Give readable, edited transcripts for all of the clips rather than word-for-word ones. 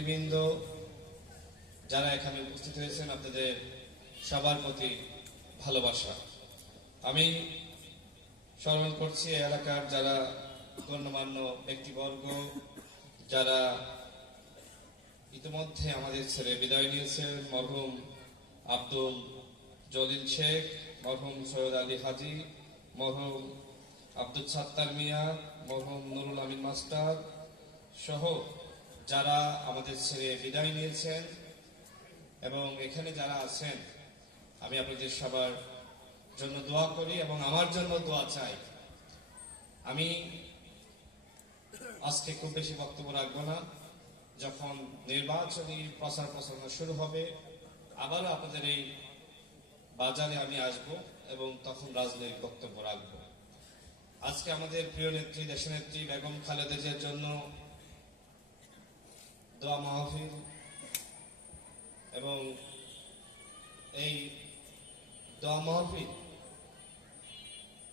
নেতৃবৃন্দ যারা এখানে উপস্থিত হয়েছেন, আপনাদের সবার প্রতি ভালোবাসা। আমি স্মরণ করছি এলাকার যারা গণ্যমান্য ব্যক্তিবর্গ, যারা ইতিমধ্যে আমাদের ছেড়ে বিদায় নিয়েছেন। মরহুম আব্দুল জলিল শেখ, মরহুম সৈয়দ আলী হাজি, মরহুম আব্দুল সাত্তার মিয়া, মরহুম নুরুল আমিন মাস্টার সহ যারা আমাদের ছেড়ে বিদায় নিয়েছেন এবং এখানে যারা আছেন, আমি আপনাদের সবার জন্য দোয়া করি এবং আমার জন্য দোয়া চাই। আমি আজকে খুব বেশি বক্তব্য রাখবো না। যখন নির্বাচনী প্রচার প্রচারণা শুরু হবে, আবারও আপনাদের এই বাজারে আমি আসব এবং তখন রাজনৈতিক বক্তব্য রাখবো। আজকে আমাদের প্রিয় নেত্রী, দেশনেত্রী বেগম খালেদা জিয়ার জন্য দোয়া মাহফিল এবং এই দোয়া মাহফিল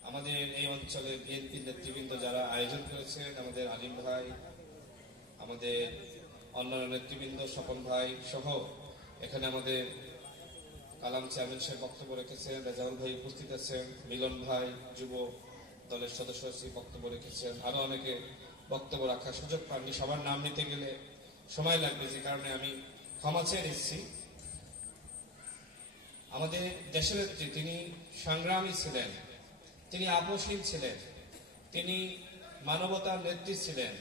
আমাদের এই অঞ্চলের বিএনপি নেতৃবৃন্দ যারা আয়োজন করেছেন, আমাদের আলিম ভাই, আমাদের অন্যান্য নেতৃবৃন্দ স্বপন ভাই সহ এখানে আমাদের কালাম চেয়ারম্যান সাহেব বক্তব্য রেখেছেন, রেজাউল ভাই উপস্থিত আছেন, মিলন ভাই যুব দলের সদস্য বক্তব্য রেখেছেন, আরো অনেকে বক্তব্য রাখার সুযোগ পাননি। সবার নাম নিতে গেলে সময় লাগবে, যে কারণে আমি ক্ষমা চেয়ে নিচ্ছি। আমাদের দেশের নেত্রী, তিনি সংগ্রামী ছিলেন, তিনি আপোষহীন ছিলেন, তিনি মানবতার নেত্রী ছিলেন,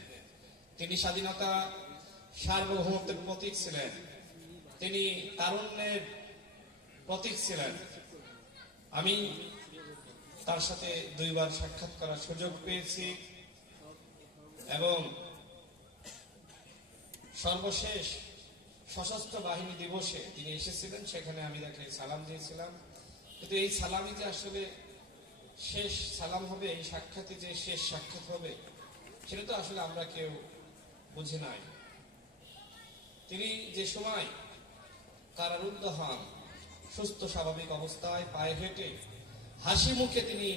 তিনি স্বাধীনতা সার্বভৌমত্বের প্রতীক ছিলেন, তিনি তারুণ্যের প্রতীক ছিলেন। আমি তার সাথে দুইবার সাক্ষাৎ করার সুযোগ পেয়েছি এবং সর্বশেষ সশস্ত্র বাহিনী দিবসে তিনি এসেছিলেন, সেখানে আমি তাকে সালাম দিয়েছিলাম। কিন্তু এই সালামই যে আসলে শেষ সালাম হবে, এই সাক্ষাতে যে শেষ সাক্ষাৎ হবে, সেটা তো আসলে আমরা কেউ বুঝি নাই। তিনি যে সময় কারারুদ্ধ হন, সুস্থ স্বাভাবিক অবস্থায় পায়ে হেঁটে হাসি মুখে তিনি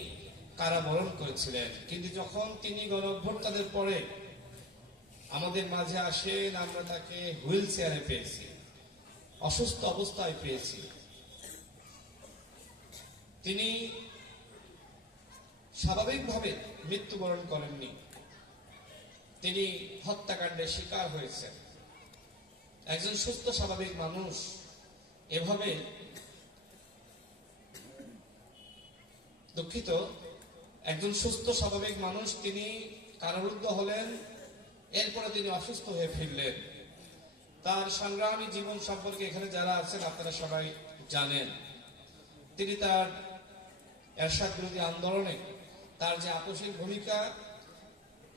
কারাবরণ করেছিলেন। কিন্তু যখন তিনি গণঅভ্যুত্থানের পরে আমাদের মাঝে আসেন, আমরা তাকে হুইল চেয়ারে পেয়েছি, অসুস্থ অবস্থায় পেয়েছি। তিনি স্বাভাবিকভাবে মৃত্যুবরণ করেননি, তিনি হত্যাকাণ্ডের শিকার হয়েছেন। একজন সুস্থ স্বাভাবিক মানুষ এভাবে, দুঃখিত, একজন সুস্থ স্বাভাবিক মানুষ তিনি কারারুদ্ধ হলেন, এরপরে তিনি অসুস্থ হয়ে ফিরলেন। তার সংগ্রামী জীবন সম্পর্কে এখানে যারা আছেন আপনারা সবাই জানেন। তিনি তার এরশাদ বিরোধী আন্দোলনে তার যে আপোষহীন ভূমিকা,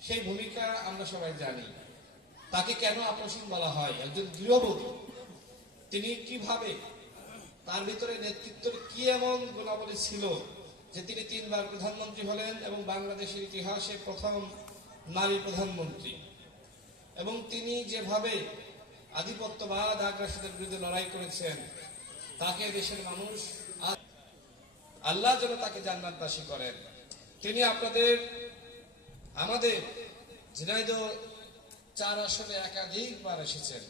সেই ভূমিকা আমরা সবাই জানি। তাকে কেন আপোষহীন বলা হয়? একজন গৃহবধূ, তিনি কিভাবে, তার ভিতরে নেতৃত্বের কি এমন গুণাবলী ছিল যে তিনি 3 বার প্রধানমন্ত্রী হলেন এবং বাংলাদেশের ইতিহাসে প্রথম নারী প্রধানমন্ত্রী। এবং তিনি যেভাবে আধিপত্যবাদ, আগ্রাসনের বিরুদ্ধে লড়াই করেছেন, তাকে দেশের মানুষ, আল্লাহ যেন তাকে জান্নাতবাসী করেন। তিনি আমাদের ঝিনাইদহ 4 আসনে একাধিকবার এসেছেন।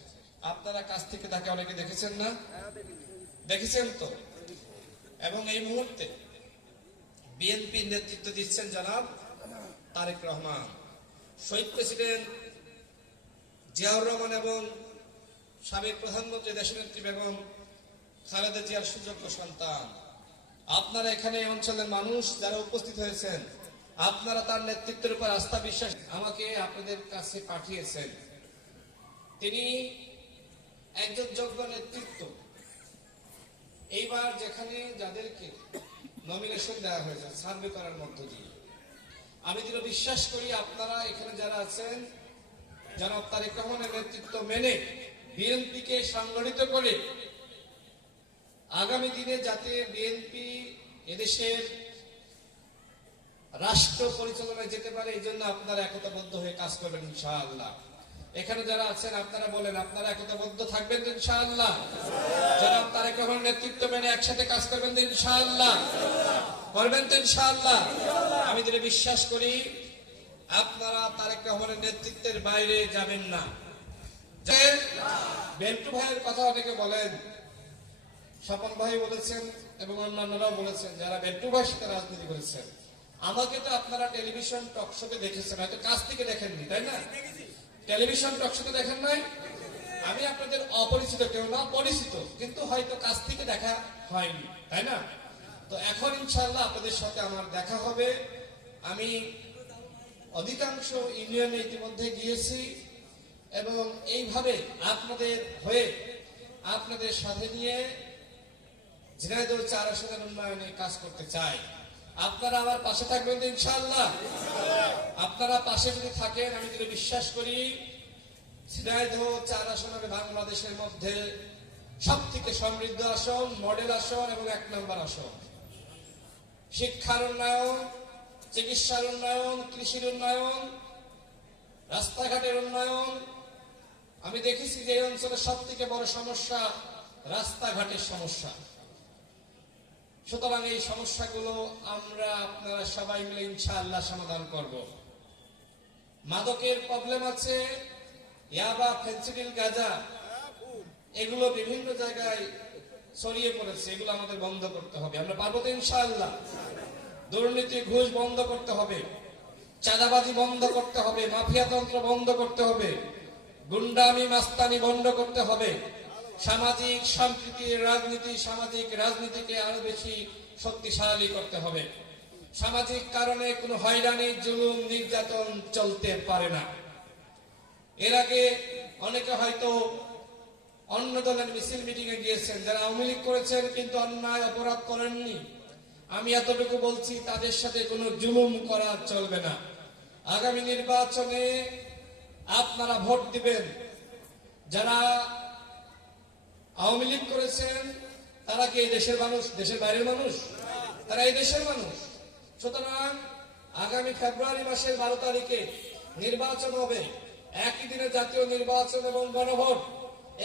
আপনারা কাছ থেকে তাকে অনেকে দেখেছেন না? দেখেছেন তো? এবং এই মুহূর্তে বিএনপির নেতৃত্ব দিচ্ছেন জনাব তারেক রহমান, শহীদ প্রেসিডেন্ট জিয়াউর রহমান এবং সাবেক প্রধানমন্ত্রী দেশনেত্রী বেগম খালেদা জিয়ার সুযোগ্য সন্তান। আপনারা এখানে অঞ্চলের মানুষ যারা উপস্থিত হয়েছেন, আপনারা তার নেতৃত্বের উপর আস্থা বিশ্বাস আমাকে আপনাদের কাছে পাঠিয়েছেন। তিনি একজন যোগ্য নেতৃত্ব। এইবার যেখানে যাদেরকে নমিনেশন দেওয়া হয়েছে সার্ভে করার মধ্য দিয়ে, আমি দৃঢ় বিশ্বাস করি আপনারা এখানে যারা আছেন, জনাব তারেক রহমানের নেতৃত্ব মেনে বিএনপিকে সংগঠিত করে আগামী দিনে যাতে বিএনপি এদেশের রাষ্ট্র পরিচালনায় যেতে পারে, এই জন্য আপনারা একতাবদ্ধ হয়ে কাজ করবেন ইনশাআল্লাহ। এখানে যারা আছেন আপনারা বলেন, আপনারা একতাবদ্ধ থাকবেন ইনশাআল্লাহ? জনাব তারেক রহমানের নেতৃত্ব মেনে একসাথে কাজ করবেন ইনশাআল্লাহ? করবেন তো ইনশাআল্লাহ? আমি দৃঢ় বিশ্বাস করি আপনারা তারেক রহমানের নেতৃত্বের বাইরে যাবেন না। বেন্টু ভাইয়ের কথা অনেকে বলেন, স্বপন ভাই বলেছেন এবং অন্যান্যরাও বলেছেন যারা বেন্টু ভাইয়ের সাথে রাজনীতি করেছেন। আমাকে তো আপনারা টেলিভিশন টকশোতে দেখেছেন, হয়তো কাছ থেকে দেখেননি, তাই না? টেলিভিশন টকশোতে দেখেন নাই? আমি আপনাদের অপরিচিত কেউ না, পরিচিত, কিন্তু হয়তো কাছ থেকে দেখা হয়নি, তাই না? তো এখন ইনশাআল্লাহ আপনাদের সাথে আমার দেখা হবে। আমি অধিকাংশ ইউনিয়নে ইতিমধ্যে গিয়েছি এবং এইভাবে আপনাদের হয়ে আপনাদের সাথে নিয়ে ঝিনাইদহ 4 আসনের উন্নয়নে কাজ করতে চাই। আপনারা আমার পাশে থাকবেন তো ইনশাআল্লাহ? আপনারা পাশে যদি থাকেন, আমি যদি বিশ্বাস করি ঝিনাইদহ 4 আসন হবে বাংলাদেশের মধ্যে সবথেকে সমৃদ্ধ আসন, মডেল আসন এবং 1 নম্বর আসন। শিক্ষার উন্নয়ন, চিকিৎসার উন্নয়ন, কৃষির উন্নয়ন, রাস্তাঘাটের উন্নয়ন। আমি দেখেছি যে এই অঞ্চলের সবথেকে বড় সমস্যা রাস্তাঘাটের সমস্যা। সুতরাং এই সমস্যাগুলো আমরা আপনারা সবাই মিলে ইনশাআল্লাহ সমাধান করব। মাদকের প্রবলেম আছে, ইয়াবা, ফেন্সিডিল, গাঁজা, এগুলো বিভিন্ন জায়গায় ছড়িয়ে পড়েছে, এগুলো আমাদের বন্ধ করতে হবে। আমরা পারবো তো ইনশাআল্লাহ? দুর্নীতি, ঘুষ বন্ধ করতে হবে, চাঁদাবাজি বন্ধ করতে হবে, মাফিয়াতন্ত্র বন্ধ করতে হবে, গুন্ডামি মাস্তানি বন্ধ করতে হবে, সামাজিক সম্প্রীতির রাজনীতি, সামাজিক রাজনীতিকে আরো বেশি শক্তিশালী করতে হবে। সামাজিক কারণে কোনো হয়রানি, জুলুম, নির্যাতন চলতে পারে না। এর আগে অনেকে হয়তো অন্য দলের মিছিল মিটিং এ গিয়েছেন, যারা আওয়ামী লীগ করেছেন কিন্তু অন্যায় অপরাধ করেননি। আমি এতটুকু বলছি, তাদের সাথে কোনো জুলুম করা চলবে না। আগামী নির্বাচনে আপনারা ভোট দিবেন। যারা আওয়ামী লীগ করেছেন তারা কি এই দেশের মানুষ, দেশের বাইরের মানুষ? তারা এই দেশের মানুষ। সুতরাং আগামী ফেব্রুয়ারি মাসের 12 তারিখে নির্বাচন হবে, একই দিনে জাতীয় নির্বাচন এবং গণভোট।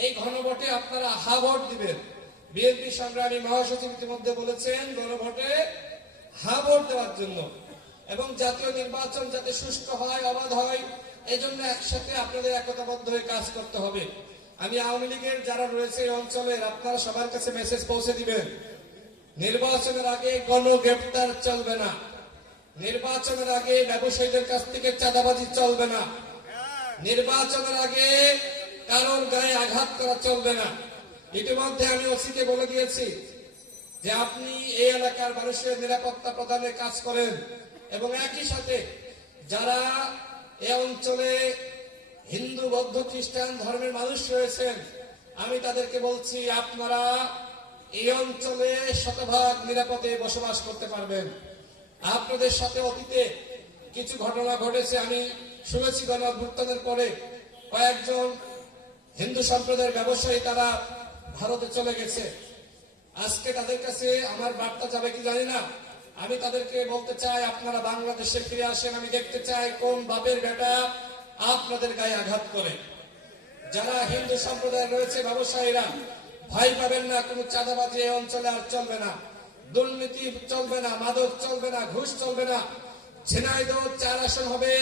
এই গণভোটে আপনারা হা ভোট দিবেন। বিএনপি সংগ্রামী মহাসচিব ইতিমধ্যে বলেছেন গণভোটে হা ভোট দেওয়ার জন্য, এবং জাতীয় নির্বাচন যাতে সুষ্ঠু হয়, অবাধ হয়, এই জন্য একসাথে আপনাদের একতাবদ্ধ হয়ে কাজ করতে হবে। আমি আওয়ামী লীগের যারা রয়েছে এই অঞ্চলের, আপনারা সবার কাছে মেসেজ পৌঁছে দিবেন, নির্বাচনের আগে গণগ্রেফতার চলবে না, নির্বাচনের আগে ব্যবসায়ীদের কাছ থেকে চাঁদাবাজি চলবে না, নির্বাচনের আগে কারোর গায়ে আঘাত করা চলবে না। ইতিমধ্যে আমি ওসিকে বলে দিয়েছি যে আপনি এই এলাকার মানুষের নিরাপত্তা প্রদানের কাজ করেন, এবং একই সাথে যারা এই অঞ্চলে হিন্দু, বৌদ্ধ, খ্রিস্টান ধর্মের মানুষ রয়েছেন, আমি তাদেরকে বলছি আপনারা এই অঞ্চলে শতভাগ নিরাপদে বসবাস করতে পারবেন। আপনাদের সাথে অতীতে কিছু ঘটনা ঘটেছে, আমি শুনেছি গণ অভ্যুত্থানের পরে কয়েকজন হিন্দু সম্প্রদায়ের ব্যবসায়ী তারা ভারতে চলে গেছে। আজকে তাদের কাছে আমার বার্তা যাবে কি জানি না, আমি তাদেরকে বলতে চাই আপনারা বাংলাদেশে ফিরে আসেন। আমি দেখতে চাই কোন বাপের বেটা আপনাদের গায়ে আঘাত করে। যারা হিন্দু সম্প্রদায় রয়েছে ব্যবসায়ীরা, ভয় পাবেন না, কোনো চাঁদাবাজি এই অঞ্চলে আর চলবে না, দুর্নীতি চলবে না, মাদক চলবে না, ঘুষ চলবে না। ঝিনাইদহ 4 আসন হবে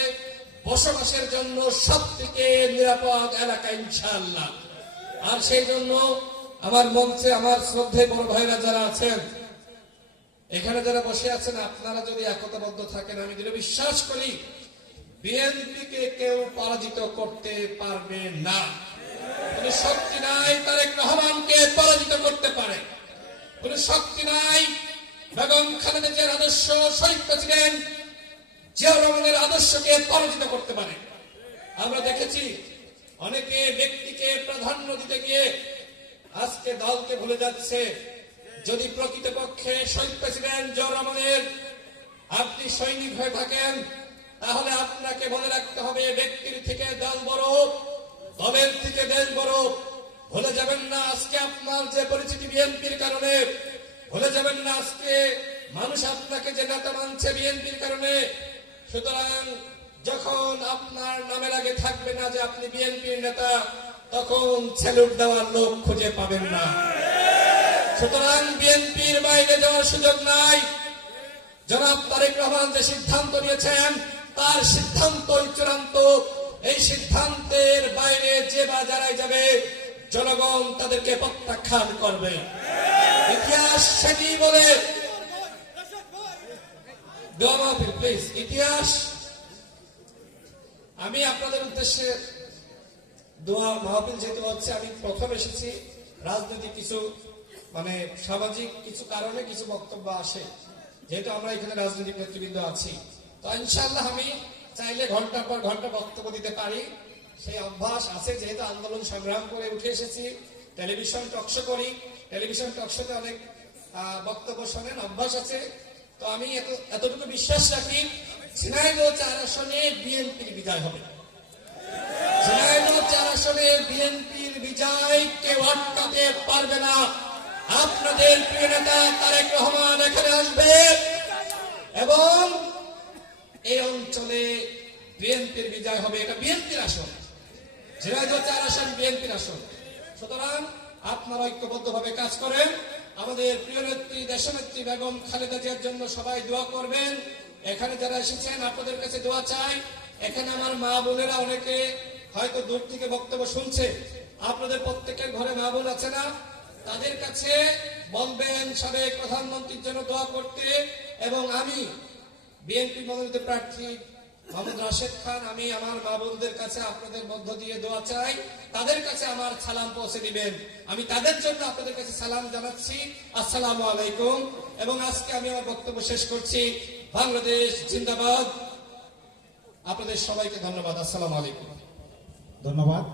বসবাসের জন্য সবথেকে নিরাপদ এলাকা ইনশাআল্লাহ। আর সেই জন্য আমার মঞ্চে আমার শ্রদ্ধেয় বড় ভাইরা যারা আছেন, এখানে যারা বসে আছেন, আপনারা যদি একতাবদ্ধ থাকেন, আমি দৃঢ় বিশ্বাস করি বিএনপিকে কেউ পরাজিত করতে পারবে না। কোন শক্তি নাই তারেক রহমানকে পরাজিত করতে পারে, কোন শক্তি নাই বেগম খালেদা জিয়ার আদর্শ, শহীদ প্রেসিডেন্ট জিয়াউর রহমানের আদর্শকে পরাজিত করতে পারে। আমরা দেখেছি অনেকে ব্যক্তিকে প্রাধান্য দিতে গিয়ে আজকে দলকে ভুলে যাচ্ছে। যদি প্রকৃতপক্ষে শহীদ প্রেসিডেন্ট জিয়াউর রহমানের আপনি সৈনিক হয়ে থাকেন, তাহলে আপনাকে মনে রাখতে হবে ব্যক্তির থেকে দল বড়, দলের থেকে দেশ বড়। ভুলে যাবেন না আজকে আপনার যে পরিচিতি বিএনপির কারণে, ভুলে যাবেন না আজকে মানুষ আপনাকে যে নেতা মানছে বিএনপির কারণে। সুতরাং যখন আপনার নামের আগে থাকবে না যে আপনি বিএনপির নেতা, তখন স্যালুট দেওয়ার লোক খুঁজে পাবেন না। সুতরাং বিএনপির বাইরে যাওয়ার সুযোগ নাই। জনাব তারেক রহমান যে সিদ্ধান্ত নিয়েছেন তার সিদ্ধান্তই চূড়ান্ত। এই সিদ্ধান্তের বাইরে যে বা যারাই যাবে জনগণ তাদেরকে প্রত্যাখ্যান করবে। ইতিহাস সেটি বলে। দোয়া মাহফিল প্লিজ। ইতিহাস, আমি আপনাদের উদ্দেশ্যে দোয়া মাহফিল যেহেতু হচ্ছে, আমি প্রথম এসেছি, রাজনৈতিক কিছু সামাজিক কিছু কারণে কিছু বক্তব্য আসে, যেহেতু আমরা এখানে রাজনৈতিক নেতৃবৃন্দ আছি, তো ইনশাআল্লাহ আমি চাইলে ঘন্টার পর ঘন্টা বক্তব্য দিতে পারি, সেই অভ্যাস আছে। যেহেতু আন্দোলন সংগ্রাম করে উঠে এসেছি, টেলিভিশন টকশো করি, টেলিভিশন টকশোতে অনেক বক্তব্য শোনেন, অভ্যাস আছে। তো আমি এতটুকু বিশ্বাস রাখি, ঝিনাইদহ 4 আসনে বিএনপির বিজয় হবে। ঝিনাইদহ 4 আসনে বিএনপির বিজয় কেউ আটকাতে পারবে না। আপনাদের প্রিয় নেতা তারেক রহমান এখানে আসবে এবং এই অঞ্চলে বিএনপির বিজয় হবে। এটা বিএনপির আসন, ঝিনাইদহ 4 আসন বিএনপির আসন। সুতরাং আপনারা ঐক্যবদ্ধভাবে কাজ করেন। আমাদের প্রিয় নেত্রী দেশনেত্রী বেগম খালেদা জিয়ার জন্য সবাই দোয়া করবেন। এখানে যারা এসেছেন আপনাদের কাছে দোয়া চাই। এখানে আমার মা বোনেরা অনেকে হয়তো দূর থেকে বক্তব্য শুনছে, আপনাদের প্রত্যেকের ঘরে মা বোন আছে না? তাদের কাছে বলবেন সাবেক প্রধানমন্ত্রীর জন্য দোয়া করতে। এবং আমি বিএনপি মনোনীত প্রার্থী মোহাম্মদ রাশেদ খান, আমি আমার মা বোনদের কাছে আপনাদের মধ্য দিয়ে দোয়া চাই, তাদের কাছে আমার সালাম পৌঁছে দিবেন। আমি তাদের জন্য আপনাদের কাছে সালাম জানাচ্ছি। আসসালামু আলাইকুম। এবং আজকে আমি আমার বক্তব্য শেষ করছি। বাংলাদেশ জিন্দাবাদ। আপনাদের সবাইকে ধন্যবাদ। আসসালামু আলাইকুম। ধন্যবাদ।